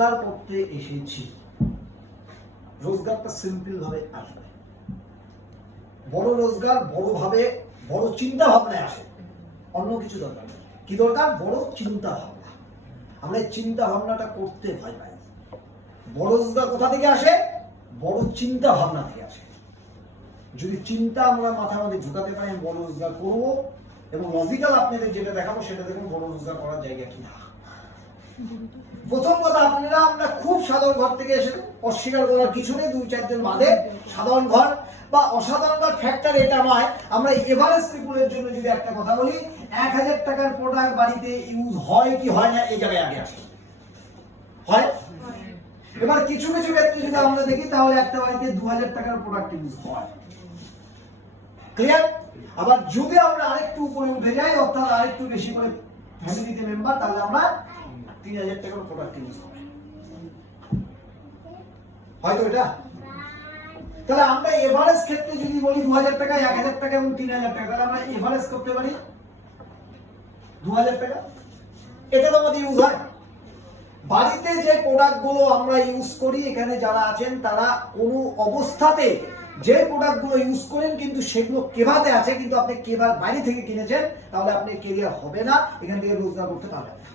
রোজগার করতে এসেছি, রোজগারটা সিম্পল ভাবে আসবে। বড় রোজগার বড় ভাবে, বড় চিন্তা ভাবনায় আসে, অন্য কিছু দরকার নেই। কি দরকার? বড় চিন্তা ভাবনা। আমরা চিন্তা ভাবনাটা করতে ভয় পাই। বড় রোজগার কোথা থেকে আসে? বড় চিন্তা ভাবনা থেকে আসে। যদি চিন্তা আমরা মাথার মধ্যে ঢুকাতে পারি বড় রোজগার করবো, এবং লজিক্যাল আপনাদের যেটা দেখাবো সেটা দেখুন বড় রোজগার করার জায়গা কিনা। প্রথম কথা, আমরা খুব সাধারণ ঘর থেকে এসে, অস্বীকার করার কিছু নেই, 2-4 জন বাদে সাধারণ ঘর বা অসাধারণ ঘর ফ্যাক্টর এটা নয়। আমরা এভারেজ পিপুলের জন্য যদি একটা কথা বলি, 1000 টাকার প্রোডাক্ট বাড়িতে ইউজ হয় কি হয় না, এই জায়গায় আগে আসে। হয়? এবার কিছু কিছু ক্ষেত্রে যদি আমরা দেখি তাহলে একটা বাড়িতে 2000 টাকার প্রোডাক্ট ইউজ হয়। ক্লিয়ার? আবার যদি আমরা আরেকটু উপরে উঠে যাই, অর্থাৎ আরেকটু বেশি করে ফ্যামিলিতে মেম্বার, তাহলে আমরা 3000 টাকার প্রোডাক্ট ইউজ হবে। হয়তো এটা। তাহলে আমরা এভারেজ ক্ষেত্রে যদি বলি 2000 টাকা, 1000 টাকা এবং 3000 টাকা, তাহলে আমরা এভারেজ করতে পারি 2000 টাকা। এটা তো আমাদের ইউজ হয়। বাড়িতে যে প্রোডাক্টগুলো আমরা ইউজ করি, এখানে যারা আছেন তারা কোনো অবস্থাতে যে প্রোডাক্টগুলো ইউজ করেন কিন্তু সেগুলো কেবাতে আছে, কিন্তু আপনি কেবার বাইরে থেকে কিনেছেন, তাহলে আপনি কেরিয়ার হবে না, এখান থেকে রোজগার করতে পারবেন না।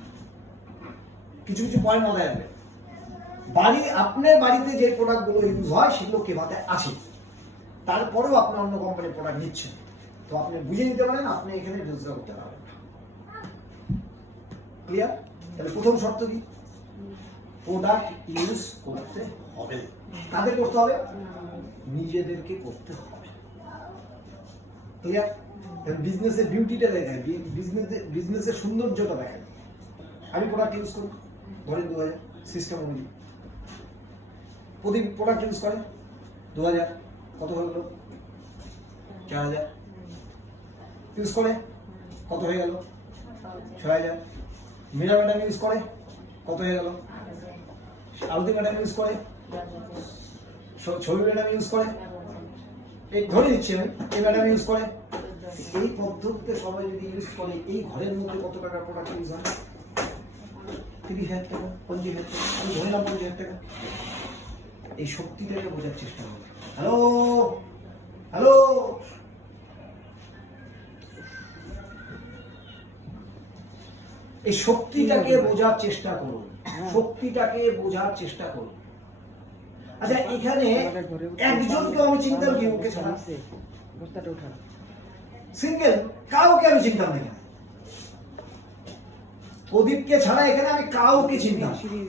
কিছু কিছু পয়েন্ট মাথায় রাখবেন। আপনার বাড়িতে যে প্রোডাক্টগুলো ইউজ হয় সেগুলো কেবাতে আছে, তারপরেও আপনি অন্য কোম্পানির প্রোডাক্ট নিচ্ছেন, তো আপনি বুঝে নিতে পারেন আপনি এখানে রোজগার করতে পারবেন না। ক্লিয়ার? তাহলে প্রথম শর্ত কি? প্রোডাক্ট ইউজ করতে হবে। কাদের করতে হবে? নিজেদেরকে করতে হবে। ক্লিয়ার? বিজনেসের বিউটিটা দেখেন, বিজনেসের সৌন্দর্যটা দেখেন। আমি প্রোডাক্ট ইউজ করি, ধরেন 2000 সিস্টেম অনুযায়ী। প্রদীপ প্রোডাক্ট ইউজ করেন 2000, কত হয়ে গেল? 4000 ইউজ করে, কত হয়ে গেল? 6000। মীরা ম্যাডাম ইউজ করে, কত হয়ে গেল? আরতি ম্যাডাম ইউজ করে, ছবি ম্যাডাম ইউজ করে, এই ধরে দিচ্ছি আমি, এই ম্যাডাম ইউজ করে। এই পদ্ধতিতে সবাই যদি ইউজ করে, এই ঘরের মধ্যে কত টাকার প্রোডাক্ট ইউজ হয়? 30,000 টাকা, 25,000 টাকা, আমি ধরলাম 25,000 টাকা। এই শক্তিটাকে বোঝার চেষ্টা করুন। হ্যালো হ্যালো, এই শক্তিটাকে বোঝার চেষ্টা করুন, শক্তিটাকে বোঝার চেষ্টা করুন। আচ্ছা, এখানে একজনকে আমি চিন্তা করি, ওকে ছাড়া সিঙ্গেল কাউকে আমি চিন্তা করি না। প্রদীপকে ছাড়া এখানে আমি কাউকে চিন্তা করি।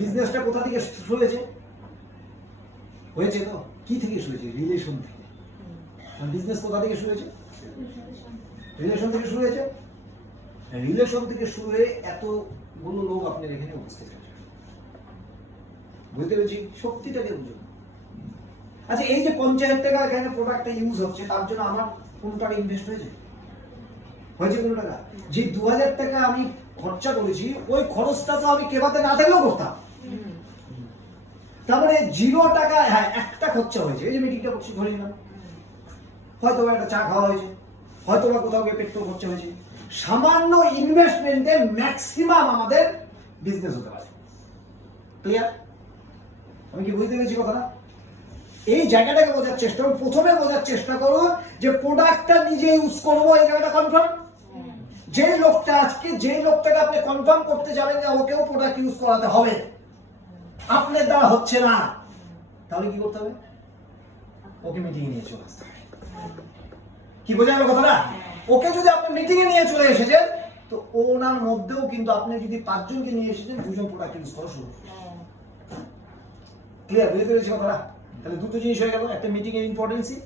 বিজনেসটা কোথা থেকে শুরু হয়েছে? হয়েছে তো কি থেকে শুরু হয়েছে? রিলেশন থেকে। বিজনেস কোথা থেকে শুরু হয়েছে? রিলেশন থেকে শুরু হয়েছে। রিলেশন থেকে শুরু হয়ে এতগুলো লোক আপনার এখানে উপস্থিত আছে। বুঝতে পেরেছি? শক্তিটাকে বুঝুন। আচ্ছা, এই যে 50,000 টাকা এখানে প্রোডাক্টটা ইউজ হচ্ছে, তার জন্য আমার কোনো টাকা ইনভেস্ট হয়েছে? হয়েছে কোনো টাকা? যে 2000 টাকা আমি খরচা করেছি, ওই খরচটা তো আমি কেবাতে না থাকলেও করতাম। তার মানে 0 টাকা, হ্যাঁ একটা খরচা হয়েছে, এই যে মিটিংটা করছি ধরে নিলাম, হয়তো একটা চা খাওয়া হয়েছে, হয়তো বা কোথাও গিয়ে পেট্রোল খরচা হয়েছে। সামান্য ইনভেস্টমেন্টে ম্যাক্সিমাম আমাদের বিজনেস হতে পারে। ক্লিয়ার? আমি কি বুঝতে পেরেছি কথাটা? এই জায়গাটাকে বোঝার চেষ্টা করুন। প্রথমে বোঝার চেষ্টা করুন যে প্রোডাক্টটা নিজে ইউজ করবো, এই জায়গাটা কনফার্ম। যে লোকটা আজকে, যে লোকটাকে আপনি কনফার্ম করতে যাবেন যে ওকেও প্রোডাক্ট ইউজ করাতে হবে, আপনার দ্বারা হচ্ছে না, তাহলে কি করতে হবে? ওকে মিটিং এ নিয়ে চলে আসতে হবে। কি বোঝা গেল কথাটা? ওকে যদি আপনি মিটিং এ নিয়ে চলে এসেছেন, তো ওনার মধ্যেও কিন্তু আপনি যদি 5 জনকে নিয়ে এসেছেন, 2 জন প্রোডাক্ট ইউজ করা শুরু। ক্লিয়ার? বুঝতে পেরেছি কথাটা? তাহলে দুটো জিনিস হয়ে গেল, একটা মিটিং এর ইম্পর্টেন্সি,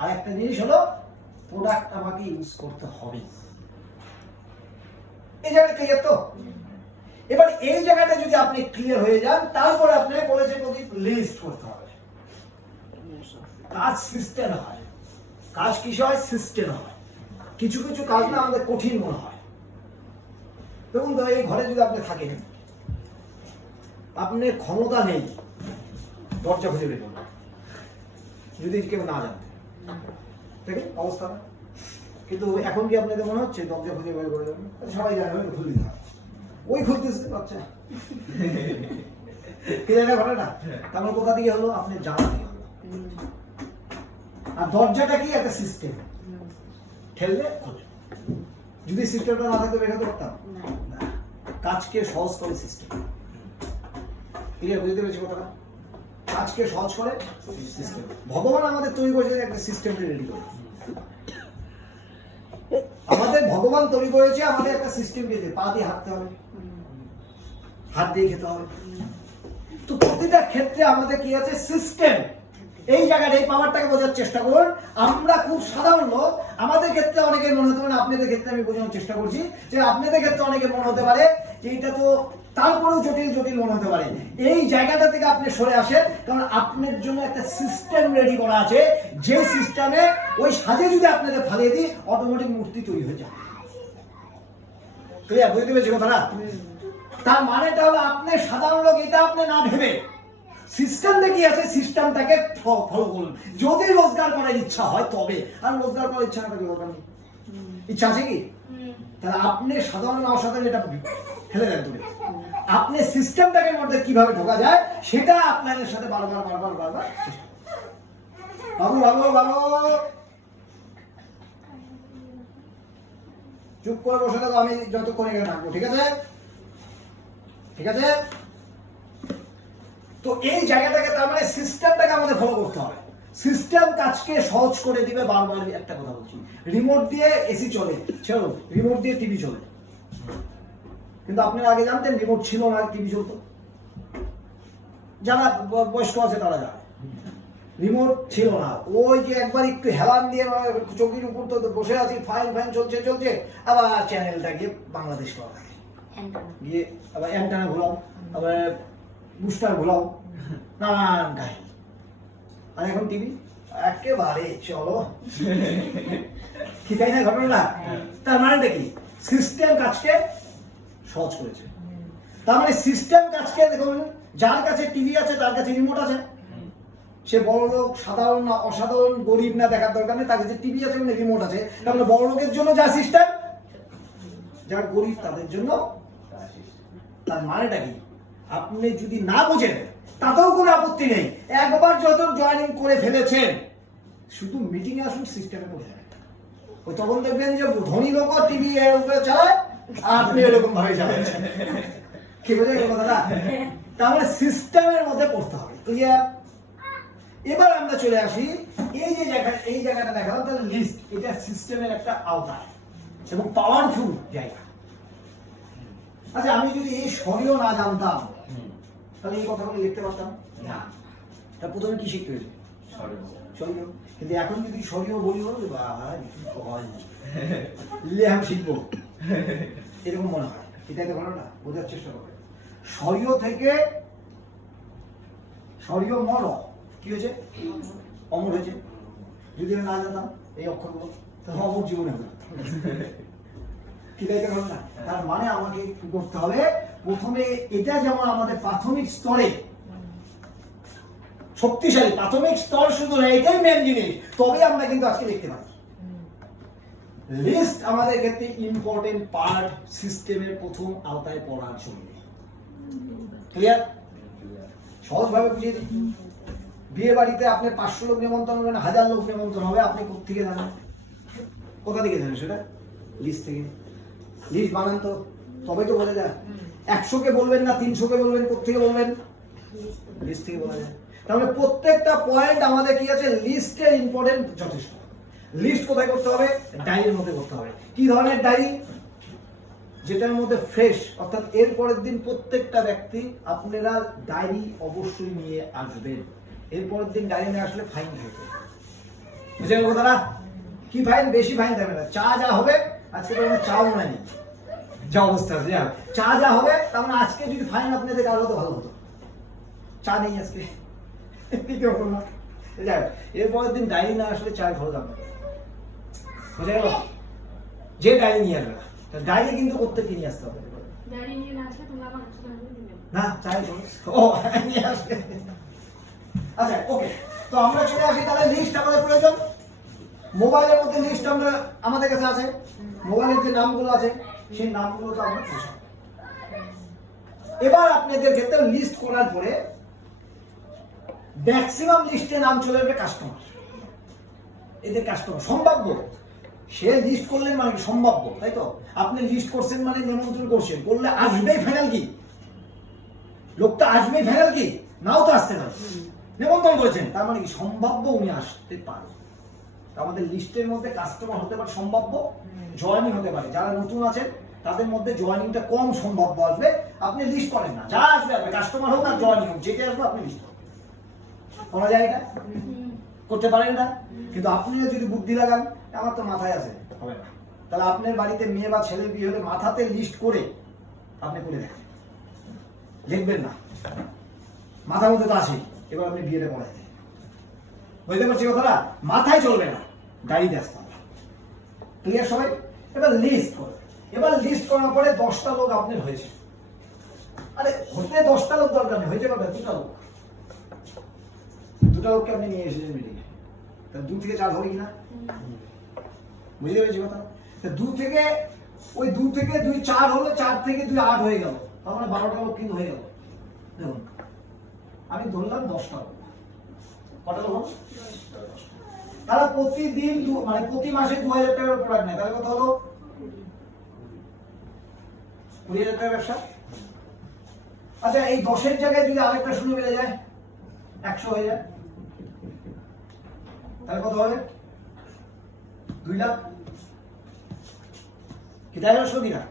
আর একটা জিনিস হলো প্রোডাক্ট আমাকে ইউজ করতে হবে। এই জায়গাটা ক্লিয়ার তো? এবার এই জায়গাটা যদি আপনি ক্লিয়ার হয়ে যান, তারপরে আপনি বলেছেন লিস্ট করতে হবে। কাজ সিস্টেম হয়, কাজ কিসে হয়? সিস্টেম হয়। কিছু কিছু কাজ না আমাদের কঠিন মনে হয়। দেখুন তো, এই ঘরে যদি আপনি থাকেন, আপনার ক্ষমতা নেই দরজা খুঁজে বের করবেন, যদি কেউ না জানতে, ঠিক আছে অবস্থা। কিন্তু এখন কি আপনাদের মনে হচ্ছে দরজা খুঁজে বের করে দেবেন? সবাই জানে খুলে দিতে হয়। ওই খুলতেছে বাচ্চা ক্লিয়ার ঘটে না? তারপর কোথা থেকে হলো? আপনি জানা থেকে হলো। আর দরজাটা কি? একটা সিস্টেম, ঠেললে খোলে। যদি সিস্টেমটা না থাকতো বের হতে পারতাম না। কাজকে সহজ করে সিস্টেম। ক্লিয়ার বুঝতে পেরেছি কথাটা? কাজকে সহজ করে সিস্টেম। ভগবান আমাদের তৈরি করেছে একটা সিস্টেম রেডি করে। আমাদের ভগবান তৈরি করেছে আমাদের একটা সিস্টেম দিয়েছে। পা দিয়ে হাঁটতে হবে, হাত দিয়ে খেতে হবে। তো প্রতিটা ক্ষেত্রে আমাদের কি আছে? সিস্টেম। এই জায়গাটা, এই পাওয়ারটাকে বোঝার চেষ্টা করুন। আমরা খুব সাধারণ লোক, আমাদের ক্ষেত্রে অনেকে মনে হতে পারে, আপনাদের ক্ষেত্রে আমি বোঝানোর চেষ্টা করছি যে আপনাদের ক্ষেত্রে অনেকে মনে হতে পারে যে এটা তো তারপরেও জটিল জটিল মনে হতে পারে। এই জায়গাটা থেকে আপনি সরে আসেন, কারণ আপনার জন্য একটা সিস্টেম রেডি করা আছে। যে সিস্টেমে ওই সাজে যদি আপনাদের ফালিয়ে দিই, অটোমেটিক মূর্তি তৈরি হয়ে যায়। ক্লিয়ার বুঝতে পেরেছি কথাটা? তার মানেটা হলো আপনি সাধারণ লোক, এটা আপনি না ভেবে সিস্টেম দেখি আছে, সিস্টেমটাকে ফলো করুন। যদি রোজগার করার ইচ্ছা হয় তবে, আর রোজগার করার ইচ্ছা না থাকলে দরকার নেই। ইচ্ছা আছে কি? তাহলে আপনি সাধারণ অসাধারণ এটা ফেলে দেন তুমি। আপনি সিস্টেমটাকে মধ্যে কিভাবে ঢোকা যায় সেটা আপনাদের সাথে বারবার বারবার বারবার বাবু বাবু বাবু চুপ করে বসে থাকো, আমি যতক্ষণ এখানে থাকবো। ঠিক আছে? ঠিক আছে? তো এই জায়গাটাকে, তার মানে সিস্টেমটাকে আমাদের ফলো করতে হবে। সিস্টেম কাজকে সহজ করে দিবে। বারবার একটা কথা বলছি, রিমোট দিয়ে এসি চলে, চলো রিমোট দিয়ে টিভি চলে। কিন্তু আপনারা আগে জানতেন রিমোট ছিল না, টিভি চলতো? যারা বয়স্ক আছে তারা জানে রিমোট ছিল না। ওই যে একবার একটু হেলান দিয়ে চৌকির উপর তো বসে আছি, ফাইন ফাইন চলছে চলছে, আবার চ্যানেলটা গিয়ে বাংলাদেশ করা লাগে, গিয়ে আবার অ্যান্টেনা ঘোরাও, আবার বুস্টার ঘোরাও, নানান কাহিনী। আর এখন টিভি একেবারে চলো, ঠিক আছে না ঘটনাটা? তার মানেটা কি? সিস্টেম কাজকে সহজ করেছে। তার মানে সিস্টেম কাজকে, দেখুন যার কাছে টিভি আছে তার কাছে রিমোট আছে। সে বড় লোক, সাধারণ না অসাধারণ, গরিব না দেখার দরকার নেই, তার কাছে টিভি আছে মানে রিমোট আছে। তাহলে বড় লোকের জন্য যা সিস্টেম, যারা গরিব তাদের জন্য। তার মানেটা কি? আপনি যদি না বোঝেন তাতেও কোনো আপত্তি নেই, একবার যত জয়েনিং করে ফেলেছেন, শুধু মিটিং এ আসুন, সিস্টেমে পড়ে যাবেন। ওই তখন দেখবেন যে ধনী লোক টিভি উপরে চালায়, আর আপনি এরকম ভাবে চালাচ্ছেন। কি বোঝা গেল কথাটা? তাহলে সিস্টেমের মধ্যে পড়তে হবে। ক্লিয়ার? এবার আমরা চলে আসি এই যে জায়গা, এই জায়গাটা দেখালাম, তাহলে লিস্ট, এটা সিস্টেমের একটা আওতায় এবং পাওয়ারফুল জায়গা। আচ্ছা, আমি যদি এই শরীরও না জানতাম তাহলে এই কথাগুলো লিখতে পারতাম না। তা প্রথমে কি শিখতে হয়েছে? শরীর। কিন্তু এখন যদি শরীর বলি, আমি শিখবো এরকম মনে হয়। এটাকে ভালো না বোঝার চেষ্টা করে। শরীর থেকে শরীর মর কি হয়েছে? অমর হয়েছে। যদি আমি না জানতাম এই অক্ষরগুলো, তাহলে অমর জীবনে হবে। তার মানে আমাকে কি করতে হবে? প্রথমে এটা যেমন আমাদের প্রাথমিক স্তরে শক্তিশালী, প্রাথমিক স্তর শুধু না, এটাই মেন জিনিস, তবে আমরা কিন্তু আজকে দেখতে পাই। লিস্ট আমাদের ক্ষেত্রে ইম্পর্টেন্ট পার্ট, সিস্টেমের প্রথম আওতায় পড়ার জন্য। ক্লিয়ার? সহজভাবে বুঝিয়ে দিই। বিয়ে বাড়িতে আপনি 500 লোক নিমন্ত্রণ করবেন, 1000 লোক নিমন্ত্রণ হবে, আপনি কোথা থেকে জানেন? কোথা থেকে জানেন সেটা? লিস্ট থেকে। লিস্ট বানান তো, তবেই তো বোঝা যায়। 100-কে বলবেন না 300-কে বলবেন, কোথেকে বলবেন? লিস্ট থেকে বলা যায়। তাহলে প্রত্যেকটা পয়েন্ট আমাদের কি আছে? লিস্টের ইম্পর্টেন্ট যথেষ্ট। লিস্ট কোথায় করতে হবে? ডায়েরির মধ্যে করতে হবে। কি ধরনের ডায়েরি? যেটার মধ্যে ফ্রেশ, অর্থাৎ এর পরের দিন প্রত্যেকটা ব্যক্তি আপনারা ডায়েরি অবশ্যই নিয়ে আসবেন। এর পরের দিন ডায়েরি নিয়ে আসলে ফাইন হয়েছে। বুঝে গেল কথাটা? কি ফাইন? বেশি ফাইন দেবে না। চা যা হবে, আজকে তো চাও মনে নেই, যা অবস্থা আছে, চা যা হবে, তার মানে আজকে যদি ফাইন আপনাদের আরো তো ভালো হতো। চা নেই আজকে, এর পরের দিন ডায়েরি না আসলে চায়ের খরচ হবে। বুঝে গেল? যে ডায়েরি নিয়ে আসবে না, ডায়েরি কিন্তু প্রত্যেককে নিয়ে আসতে হবে। না চায়ের খরচ ও নিয়ে আসবে। আচ্ছা, ওকে। তো আমরা চলে আসি তাহলে লিস্ট আমাদের প্রয়োজন। মোবাইলের মধ্যে লিস্ট আমাদের কাছে আছে। মোবাইলের যে নামগুলো আছে সেই নামগুলো তো আমরা এবার আপনাদের ক্ষেত্রে লিস্ট করার পরে ম্যাক্সিমাম লিস্টে নাম চলে যাবে কাস্টমার, এদের কাস্টমার সম্ভাব্য। সে লিস্ট করলেন মানে সম্ভাব্য, তাই তো? আপনি লিস্ট করছেন মানে নিমন্ত্রণ করছেন, করলে আসবেই ফাইনাল কি? লোকটা আসবেই ফাইনাল কি? নাও তো আসতে পারে, নিমন্ত্রণ করেছেন তার মানে কি সম্ভাব্য উনি আসতে পারে। আমাদের লিস্টের মধ্যে কাস্টমার হতে পারে সম্ভাব্য, জয়েনিং হতে পারে। যারা নতুন আছেন তাদের মধ্যে জয়েনিংটা কম সম্ভাব্য আসবে, আপনি লিস্ট করেন না, যা আসবে আসবে, কাস্টমার হোক আর জয়েনিং হোক, যেটা আসবে আপনি লিস্ট করেন। করা যায় এটা? করতে পারেন না? কিন্তু আপনিও যদি বুদ্ধি লাগান, আমার তো মাথায় আছে, হবে না। তাহলে আপনার বাড়িতে মেয়ে বা ছেলে বিয়ে হলে মাথাতে লিস্ট করে আপনি করে দেখেন, লিখবেন না, মাথার মধ্যে তো আসেই, এবার আপনি বিয়েটা করাই দেন। বুঝতে পারছি কথাটা? মাথায় চলবে না, ডায়েরিতে আসতে হবে। ক্লিয়ার সবাই? এবার লিস্ট করবে। এবার লিস্ট করার পরে 10টা লোক আপনার হয়েছে। আরে হতে 10টা লোক দরকার নেই, হয়েছে কটা? 2টা লোক। 2টা লোককে আপনি নিয়ে এসেছেন মিটিংয়ে, তাহলে 2 থেকে 4 হবে কিনা? বুঝতে পেরেছি কথা? 2 থেকে 2 4 হলো, 4 থেকে 2 8 হয়ে গেল, তার মানে 12টা লোক কিন্তু হয়ে গেল। দেখুন আমি ধরলাম 10টা লোক, কটা লোক? তারা প্রতিদিন মানে প্রতি মাসে 2000 টাকার প্রোডাক্ট নেয়, তাহলে কত হলো? 20,000 টাকার ব্যবসা। আচ্ছা এই 10-এর জায়গায় যদি আরেকটা শূন্য বেড়ে যায়, 100 হয়ে যায়, তাহলে কত হবে? 2 লাখ। কি তাই সত্যি না?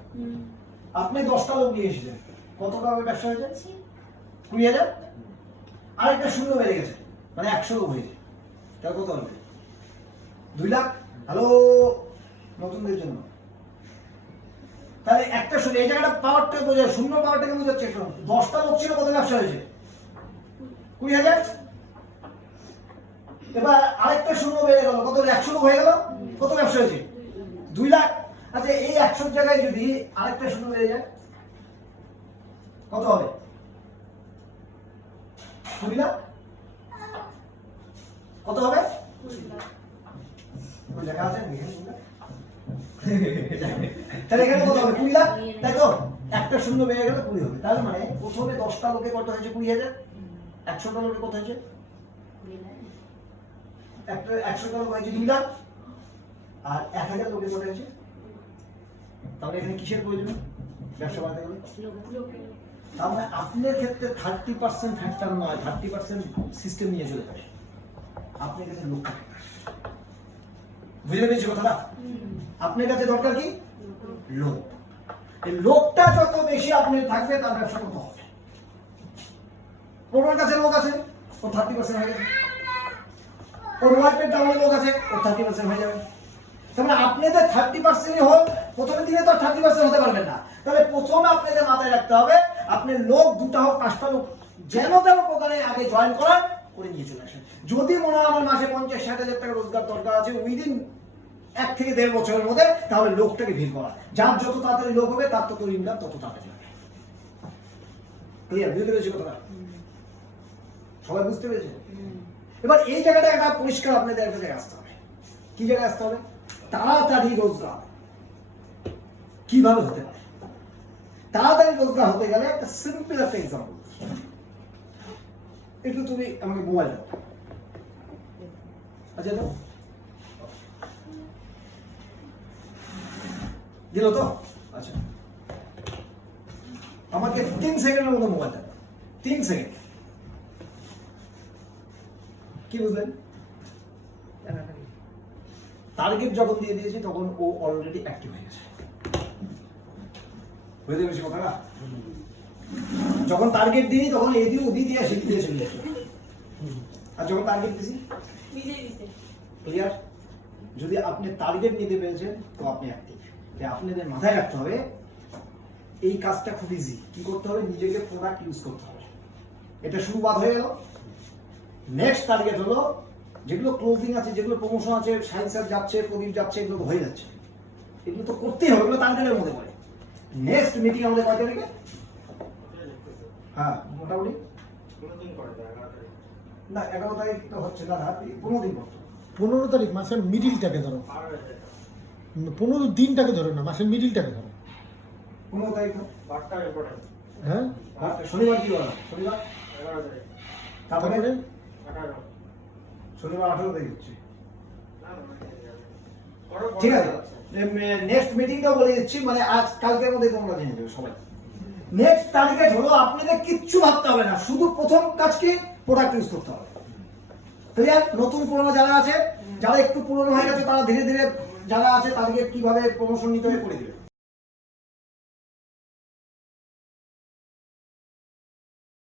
আপনি 10টা লোক নিয়ে এসেছেন, কত টাকা ব্যবসা হয়েছে? 20,000। আরেকটা শূন্য বেড়ে গেছে, মানে 100 লোক হয়েছে, তাহলে কত হবে? 2 লাখ। হ্যালো, নতুনদের জন্য। তাহলে একটা শূন্য, এই জায়গাটা পাওয়ারটা বোঝা, শূন্য পাওয়ারটাকে বোঝাচ্ছে। 10টা লোক ছিল, কত ব্যবসা হয়েছে? 20,000। এবার আরেকটা শূন্য বেড়ে গেল, কত? 100 লোক হয়ে গেল, কত ব্যবসা হয়েছে? 2 লাখ। আচ্ছা এই 100 জায়গায় যদি আরেকটা শূন্য বেড়ে যায়, কত হবে? 20 লাখ। কত হবে? 20 লাখ আছে তাহলে এখানে কত হবে? 20 লাখ, তাই তো? একটা শূন্য বেড়ে গেলে 20 হবে। তার মানে প্রথমে 10টা লোকে কত হয়েছে? 20,000। 100টা লোকে কত হয়েছে? একটা 100টা লোক হয়েছে 2 লাখ, আর 1000 লোকে কত হয়েছে? তাহলে এখানে কিসের প্রয়োজন? ব্যবসা বাড়াতে গেলে। তার মানে আপনার ক্ষেত্রে 30% ফ্যাক্টর নয়, 30% সিস্টেম নিয়ে চলে যাবে। আপনার কাছে লোক থাকে, বুঝতে পেরেছি কথাটা? আপনার কাছে দরকার কি? লোক। এই লোকটা যত বেশি আপনার থাকবে, তার ব্যবসা কত হবে। ওর কাছে লোক আছে, ওর 30% হয়ে যাবে। ওর ওয়াইফের ডাউনে লোক আছে, ওর 30% হয়ে যাবে। তাহলে আপনাদের 30% হোক, প্রথমে দিনে তো 30% হতে পারবেন না। তাহলে প্রথমে আপনাদের মাথায় রাখতে হবে, আপনার লোক 2টা হোক 5টা লোক যেন তেন প্রকারে আগে জয়েন করার করে নিয়ে চলে আসেন। যদি মনে হয় আমার মাসে 50-60 হাজার টাকা রোজগার দরকার আছে উইদিন 1 থেকে 1.5 বছরের মধ্যে, তাহলে লোকটাকে ভিড় করা। যার যত তাড়াতাড়ি লোক হবে তার তত ইনকাম তত তাড়াতাড়ি হবে। ক্লিয়ার? বুঝতে পেরেছি কথাটা? সবাই বুঝতে পেরেছে? এবার এই জায়গাটা একটা পরিষ্কার আপনাদের একটা জায়গায় আসতে হবে। কি জায়গায় আসতে হবে? তাড়াতাড়ি রোজগার কিভাবে হতে পারে? তাড়াতাড়ি রোজগার হতে গেলে একটা সিম্পল একটা এক্সাম্পল। একটু তুমি আমাকে মোবাইল দাও। আচ্ছা দাও, দিল তো? আচ্ছা আমাকে 3 সেকেন্ডের মতো মোবাইল দাও। 3 সেকেন্ড। কি বুঝলেন? টার্গেট যখন দিয়ে দিয়েছি তখন ও অলরেডি অ্যাক্টিভ হয়ে গেছে। বুঝতে পেরেছি কথাটা? যখন টার্গেট দিই তখন এদিকে ওদিকে দিয়ে সেদিকে দিয়ে চলে যাচ্ছে, আর যখন টার্গেট দিছি ক্লিয়ার। যদি আপনি টার্গেট নিতে পেরেছেন তো আপনি অ্যাক্টিভ। আপনাদের মাথায় রাখতে হবে এই কাজটা খুব ইজি। কি করতে হবে? নিজেকে প্রোডাক্ট ইউজ করতে হবে। এটা শুরুবাত হয়ে গেল। নেক্সট টার্গেট হলো যেগুলো ক্লোজিং আছে, যেগুলো প্রমোশন আছে, সায়েন্সার যাচ্ছে, প্রদীপ যাচ্ছে, এগুলো তো হয়ে যাচ্ছে, এগুলো তো করতেই হবে, এগুলো টার্গেটের মধ্যে পড়ে। নেক্সট মিটিং আমাদের কয় তারিখে? হ্যাঁ মোটামুটি না 11 তারিখ তো হচ্ছে না, 15 দিন পর। 15 তারিখ মাসের মিডিলটাকে ধরো, 15 দিনটাকে ধরো না, মাসের মিডিলটাকে ধরো। 15 তারিখ হ্যাঁ শনিবার কি বলা শনিবার তারপরে তারপরে শনিবার 18 তারিখ হচ্ছে ঠিক আছে নেক্সট মিটিংটা বলে দিচ্ছি মানে আজ কালকের মধ্যে তোমরা জেনে যাবে সবাই নেক্সট টার্গেট হলো আপনাদের কিচ্ছু ভাবতে হবে না শুধু প্রথম কাজকে প্রোডাক্ট ইউজ করতে হবে ক্লিয়ার নতুন পুরনো যারা আছে যারা একটু পুরনো হয়ে গেছে তারা ধীরে ধীরে যারা আছে তাদেরকে কিভাবে প্রমোশন নিতে হবে করে দেবে